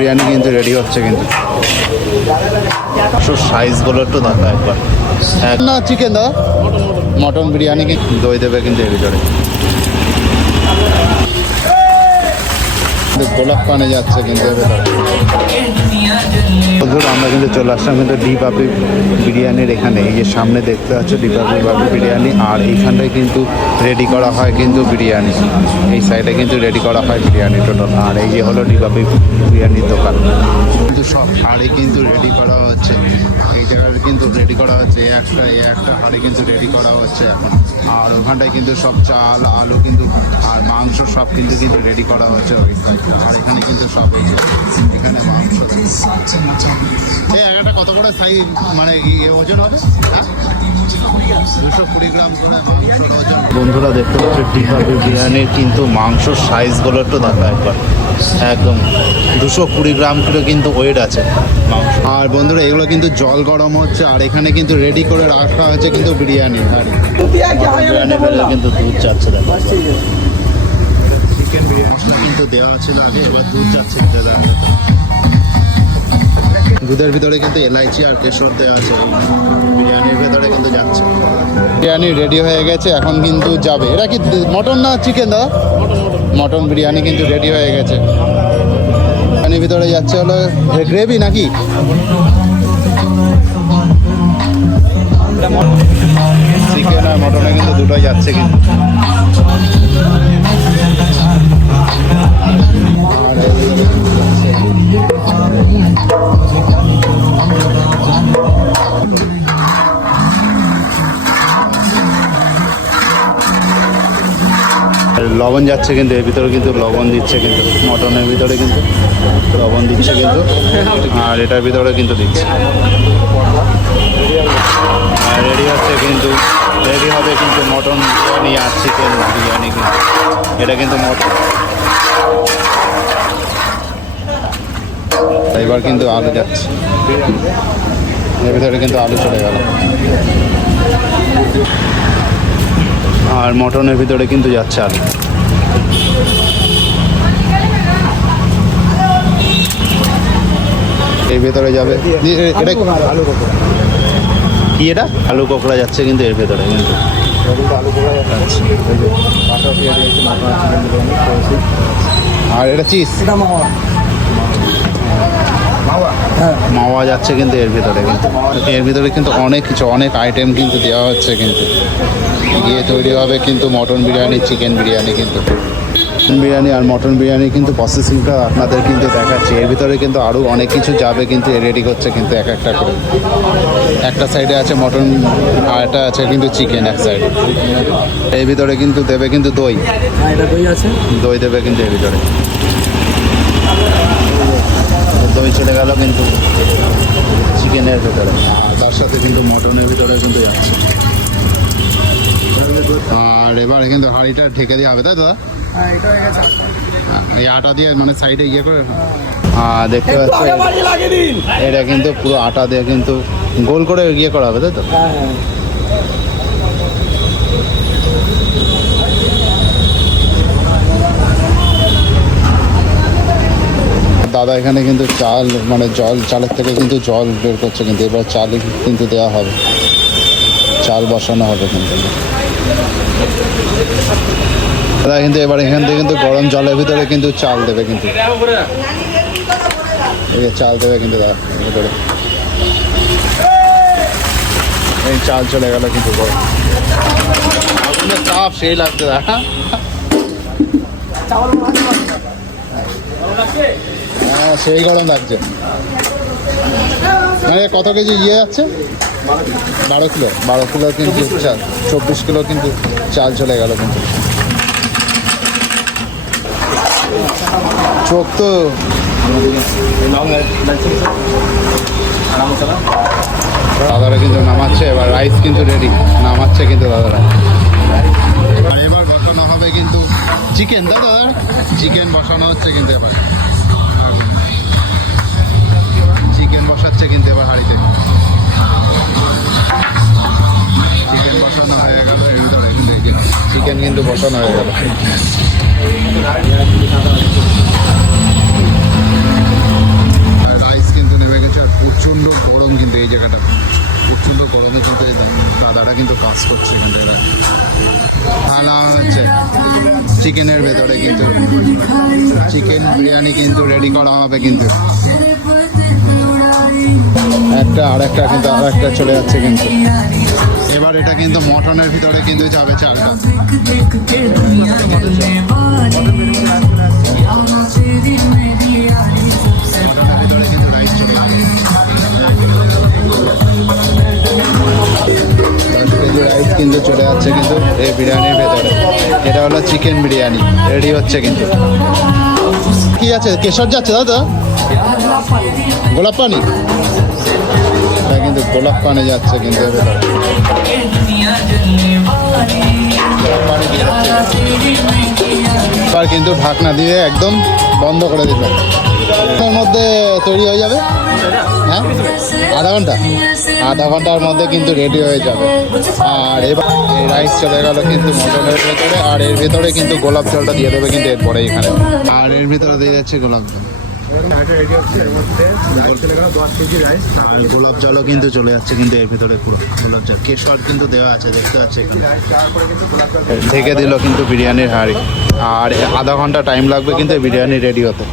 বিরিয়ানি কিন্তু রেডি হচ্ছে কিন্তু। সাইজগুলো একটু দেখা একবার। না চিকেন দাদা মটন বিরিয়ানি কি? দই দেবে কিন্তু এর ভিতরে। গোলাপ পানে যাচ্ছে কিন্তু বন্ধুরা আমরা কিন্তু চলে আসলাম কিন্তু ডি পাপি বিরিয়ানির এখানে, এই যে সামনে দেখতে পাচ্ছ ডি পাপি পাপি বিরিয়ানি, আর এইখানটায় কিন্তু রেডি করা হয় কিন্তু বিরিয়ানি। এই সাইডে কিন্তু রেডি করা হয় বিরিয়ানি টোটাল আর এই যে হলো ডি পাপি বিরিয়ানির দোকান। কিন্তু সব হাড়ি কিন্তু রেডি করা হচ্ছে। এই জায়গায় কিন্তু রেডি করা হচ্ছে, এই একটা এই একটা হাড়ি কিন্তু রেডি করা হচ্ছে এখন। আর ওখানটায় কিন্তু সব চাল, আলু কিন্তু, আর মাংস সব কিন্তু কিন্তু রেডি করা হচ্ছে ওই। আর এখানে কিন্তু সব এই যে, এখানে এই কত করে সাইজ? মানে ইয়ে ওজন হবে? দুশো কুড়ি গ্রাম করে বন্ধুরা দেখতে পাচ্ছ ডিপাবি বিরিয়ানির কিন্তু মাংসর সাইজগুলো একটু দেখা একবার। একদম দুশো কুড়ি গ্রাম কিলো কিন্তু ওয়েট আছে মাংস। আর বন্ধুরা এগুলো কিন্তু জল গরম হচ্ছে আর এখানে কিন্তু রেডি করে রাখা হয়েছে কিন্তু বিরিয়ানি। আর বিরিয়ানি কিন্তু দুধ যাচ্ছে দেখো। চিকেন বিরিয়ানি। মশলা কিন্তু দেওয়া ছিল আগে এবার দুধ যাচ্ছে কিন্তু দুধের ভিতরে কিন্তু এলাইচি আর কেশর দেওয়া আছে। বিরিয়ানির ভেতরে কিন্তু যাচ্ছে। বিরিয়ানি রেডি হয়ে গেছে এখন কিন্তু যাবে। এটা কি মটন না চিকেন দাদা? মটন বিরিয়ানি কিন্তু রেডি হয়ে গেছে। বিরিয়ানির ভিতরে যাচ্ছে হলো গ্রেভি নাকি? চিকেন আর মটনে কিন্তু দুটোই যাচ্ছে কিন্তু। লবণ যাচ্ছে কিন্তু, এর ভিতরে কিন্তু লবণ দিচ্ছে কিন্তু, মটনের ভিতরে কিন্তু লবণ দিচ্ছে কিন্তু, আর এটার ভিতরে কিন্তু দিচ্ছে। আর রেডি হচ্ছে কিন্তু, রেডি হবে কিন্তু মটন বিরিয়ানি আর চিকেন বিরিয়ানি কিন্তু, এটা কিন্তু মটন। এবার কিন্তু আলু যাচ্ছে। এর ভিতরে কিন্তু আলু চলে গেল। আর মটনের ভিতরে কিন্তু যাচ্ছে আলু। এর ভিতরে যাবে। এটা কি? এটা? আলু কোকড়া যাচ্ছে কিন্তু এর ভেতরে কিন্তু। আর এটা চিজ। মাওয়া যাচ্ছে কিন্তু এর ভিতরে কিন্তু। এর ভিতরে কিন্তু অনেক কিছু অনেক আইটেম কিন্তু দেওয়া হচ্ছে কিন্তু। গিয়ে তৈরি হবে কিন্তু মটন বিরিয়ানি চিকেন বিরিয়ানি কিন্তু। চিকেন বিরিয়ানি আর মটন বিরিয়ানি কিন্তু প্রসেসিংটা আপনাদের কিন্তু দেখাচ্ছি। এর ভিতরে কিন্তু আরও অনেক কিছু যাবে কিন্তু রেডি করছে কিন্তু এক একটা করে। একটা সাইডে আছে মটন আর একটা আছে কিন্তু চিকেন এক সাইডে এর ভিতরে কিন্তু দেবে কিন্তু দই। দই আছে? দই দেবে কিন্তু এর ভিতরে। দই চলে গেল কিন্তু চিকেনের ভেতরে। আর তার সাথে কিন্তু মটনের ভিতরে কিন্তু যাচ্ছে। আর এবার কিন্তু হাঁড়িটা ঢেকে দিয়ে হবে তাই দাদা? হ্যাঁ হয়ে এই আটা দিয়ে মানে সাইডে ইয়ে করে? আর দেখতে পাচ্ছ এটা কিন্তু পুরো আটা দিয়ে কিন্তু গোল করে ইয়ে করা হবে তাই তো? দাদা এখানে কিন্তু চাল মানে জল চালের থেকে কিন্তু জল বের করছে কিন্তু এবার চাল কিন্তু দেওয়া হবে। চাল বসানো হবে কিন্তু। দাদা কিন্তু এবার এখান থেকে কিন্তু গরম জলের ভিতরে কিন্তু চাল দেবে কিন্তু। এই চাল দেবে কিন্তু দাদা ভিতরে। এই চাল চলে গেল কিন্তু চাপ সেই লাগছে দাদা। আছে হ্যাঁ সেই গরম লাগছে। মানে কত কেজি ইয়ে যাচ্ছে বারো কিলো। বারো কিলো কিন্তু চাল চব্বিশ কিলো কিন্তু চাল চলে গেল কিন্তু। চোখ তো দাদারা কিন্তু নামাচ্ছে এবার রাইস কিন্তু রেডি নামাচ্ছে কিন্তু দাদারা। আর এবার বসানো হবে কিন্তু চিকেন দাদা? চিকেন বসানো হচ্ছে কিন্তু এবার। লাগছে কিন্তু এবার হাড়িতে। চিকেন বসানো হয়ে গেল এর ভিতরে চিকেন কিন্তু বসানো হয়ে গেল। রাইস কিন্তু নেমে গেছে আর প্রচণ্ড গরম কিন্তু এই জায়গাটা। প্রচণ্ড গরমে কিন্তু দাদারা কিন্তু কাজ করছে এখানটা থালা হচ্ছে চিকেনের ভেতরে কিন্তু চিকেন বিরিয়ানি কিন্তু রেডি করা হবে কিন্তু। একটা আর একটা কিন্তু আর একটা চলে যাচ্ছে কিন্তু। এবার এটা কিন্তু মটনের ভিতরে কিন্তু যাবে চালটা। রাইস কিন্তু চলে যাচ্ছে কিন্তু এই বিরিয়ানির ভেতরে। এটা হলো চিকেন বিরিয়ানি রেডি হচ্ছে কিন্তু। কি আছে? কেশর যাচ্ছে, দাদা। গোলাপ পানি। এটা কিন্তু গোলাপ পানি যাচ্ছে, কিন্তু কিন্তু ঢাকনা দিয়ে একদম বন্ধ করে দেবেন এর মধ্যে তৈরি হয়ে যাবে। হ্যাঁ? আধা ঘণ্টা? আধা ঘণ্টার মধ্যে কিন্তু রেডি হয়ে যাবে। আর এবার এই রাইস চলে গেল কিন্তু মটনের ভেতরে, আর এর ভেতরে কিন্তু গোলাপ জলটা দিয়ে দেবে কিন্তু এরপরে এখানে। আর এর ভিতরে দিয়ে যাচ্ছে গোলাপ জল। গোলাপ জলও কিন্তু চলে যাচ্ছে কিন্তু এর ভিতরে পুরো। গোলাপ জল, কেশর কিন্তু দেওয়া আছে, দেখতে পাচ্ছি এখানে। ঢেকে দিল কিন্তু বিরিয়ানির হাঁড়ি। আর আধা ঘণ্টা টাইম লাগবে কিন্তু বিরিয়ানি রেডি হতে।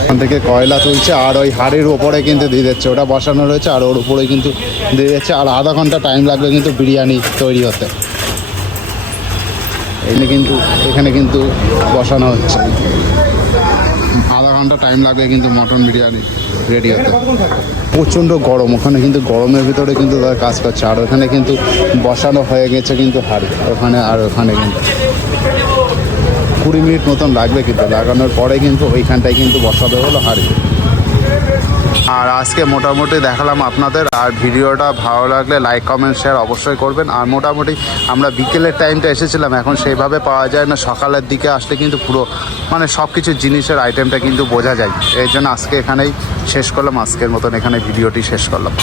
ওখান থেকে কয়লা তুলছে, আর ওই হাঁড়ির ওপরে কিন্তু দিয়ে দিচ্ছে। ওটা বসানো রয়েছে, আর ওর উপরে কিন্তু দিয়ে দিচ্ছে। আর আধা ঘণ্টা টাইম লাগবে কিন্তু বিরিয়ানি তৈরি হতে। এখানে কিন্তু এখানে কিন্তু বসানো হচ্ছে। আধা ঘণ্টা টাইম লাগবে কিন্তু মটন বিরিয়ানি রেডি হতে। প্রচণ্ড গরম। ওখানে কিন্তু গরমের ভিতরে কিন্তু তারা কাজ করছে। আর ওখানে কিন্তু বসানো হয়ে গেছে কিন্তু হাড়ি। ওখানে আর ওখানে কিন্তু কুড়ি মিনিট মতন লাগবে কিন্তু। লাগানোর পরে কিন্তু ওইখানটায় কিন্তু বসাতে হলো হাড়ি। আর আজকে মোটামুটি দেখালাম আপনাদের, আর ভিডিওটা ভালো লাগলে লাইক কমেন্ট শেয়ার অবশ্যই করবেন। আর মোটামুটি আমরা বিকেলের টাইমটা এসেছিলাম, এখন সেইভাবে পাওয়া যায় না। সকালের দিকে আসলে কিন্তু পুরো মানে সব কিছু জিনিসের আইটেমটা কিন্তু বোঝা যায়। এই জন্য আজকে এখানেই শেষ করলাম। আজকের মতন এখানে ভিডিওটি শেষ করলাম।